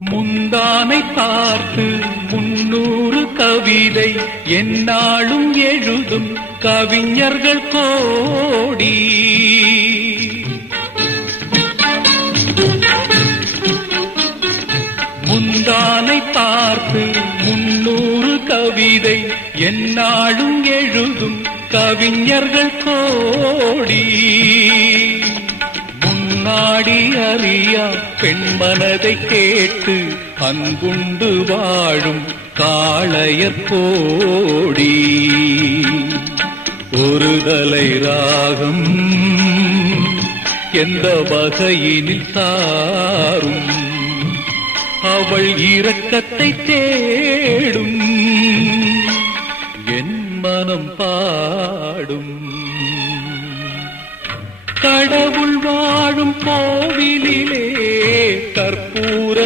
முந்தானை பார்த்து 300 கவிதை எந்நாளும் எழுதும் கவிஞர்கள் கோடி. முந்தானை பார்த்து 300 கவிதை எந்நாளும் எழுதும் கவிஞர்கள் கோடி. முன்னாடி அறியா பெண்மனதை கேட்டு அன்புண்டு வாழும் காளையர் கோடி. ஒரு தலை ராகம் எந்த வகையினில் சாரும் அவள் இரக்கத்தை தேடும் என் மனம் பாடும். கடவுள் வாழும் கோவிலிலே கற்பூர